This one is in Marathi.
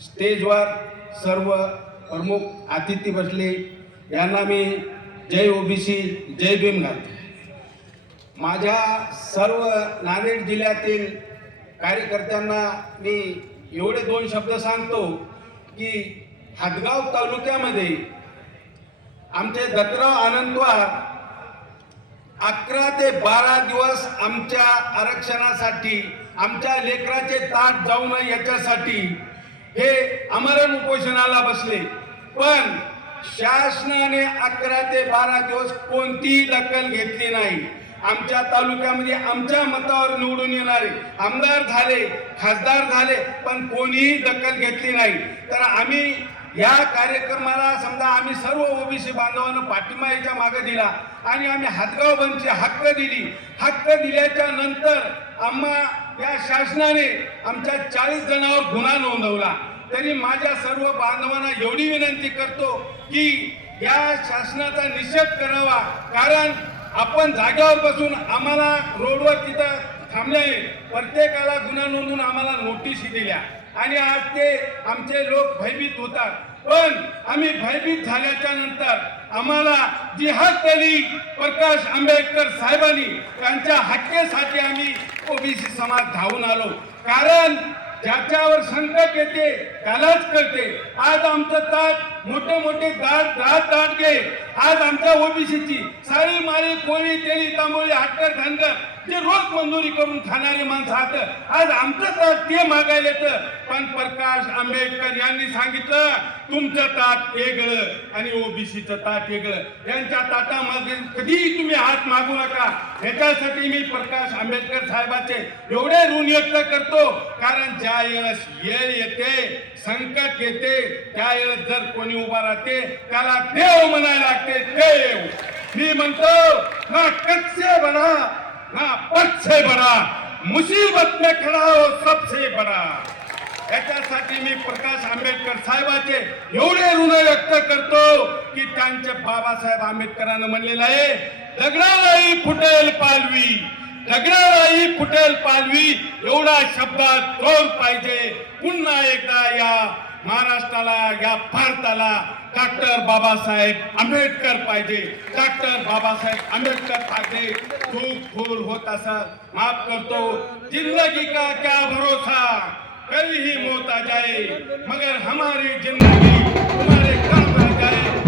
स्टेजवर सर्व प्रमुख अतिथी बसले. यांना मी जय ओबीसी जय भीम घालतो. माझ्या सर्व नांदेड जिल्ह्यातील कार्यकर्त्यांना मी एवढे दोन शब्द सांगतो की हदगाव तालुक्यामध्ये आमचे दत्तराव आनंदवार अकरा ते बारा दिवस आमच्या आरक्षणासाठी आमच्या लेकराचे ताट जाऊ नये याच्यासाठी हे अमरण उपोषणाला बसले. पण शासनाने अकरा ते बारा दिवस कोणतीही दखल घेतली नाही. आमच्या तालुक्यामध्ये आमच्या मतावर निवडून येणारे आमदार झाले खासदार झाले पण कोणीही दखल घेतली नाही. तर आम्ही या कार्यक्रमाला समजा आम्ही सर्व ओबीसी बांधवांना पाठिंबा याच्या मागे दिला आणि आम्ही हातगाव बंदची हक्क दिली. हक्क दिल्याच्या नंतर आम्हा या शासनाने आमच्या चाळीस जणांवर गुन्हा नोंदवला. तरी माझ्या सर्व बांधवांना एवढी विनंती करतो की या शासनाचा निषेध करावा. कारण आपण जागेवर बसून आम्हाला रोडवर तिथं थांबल्याने प्रत्येकाला गुन्हा नोंदवून आम्हाला नोटीस दिल्या. आणि आज ते आमचे लोक भयभीत होतात. पण आम्ही भयभीत झाल्याच्यानंतर आम्हाला जिहाद तरी प्रकाश आंबेडकर साहेबांनी त्यांच्या हक्केसाठी आम्ही ओबीसी समाज धावून आलो. कारण ज्याच्यावर संकट येते त्यालाच कळते. आज आमचं ताट मोठे मोठे दाट दाट दाट घे. आज आमच्या ओबीसीची साळी माळी कोळी तेली तांबोळी हाटकर धनगर जे रोज मंजुरी करून खाणारे माणसं आहात आज आमचं ताट ते मागायला येतं. पण प्रकाश आंबेडकर यांनी सांगितलं तुमचं ताट वेगळं आणि ओबीसीचं ताट वेगळं. यांच्या ताटामध्ये कधीही तुम्ही हात मागू नका. ह्याच्यासाठी मी प्रकाश आंबेडकर साहेबाचे एवढे ऋण व्यक्त करतो. कारण ज्या वेळेस येळ येते संकट येते त्यावेळेस जर कोणी उभा राहते त्याला देव म्हणायला लागते देव. मी म्हणतो ना कच्चे बना ना पच्छे बना मुसीबत में खडा हो सबसे बडा याच्यासाठी मी प्रकाश आंबेडकर साहेबाचे एवढे ऋण व्यक्त करतो की त्यांचे बाबासाहेब आंबेडकरांना म्हणलेलं आहे दगडालाही फुटेल पालवी दगडालाही फुटेल पालवी एवढा शब्दात तोल पाहिजे पुन्हा एकदा या महाराष्ट्राला या भारताला डॉक्टर बाबासाहेब आंबेडकर पाहिजे. डॉक्टर बाबासाहेब आंबेडकर पाहिजे. खूप भूल होत सर माफ करतो. जिंदगी का क्या भरोसा? कल ही मोता जाए. मगर हमारी जिंदगी तुम्हारे काम आ जाए.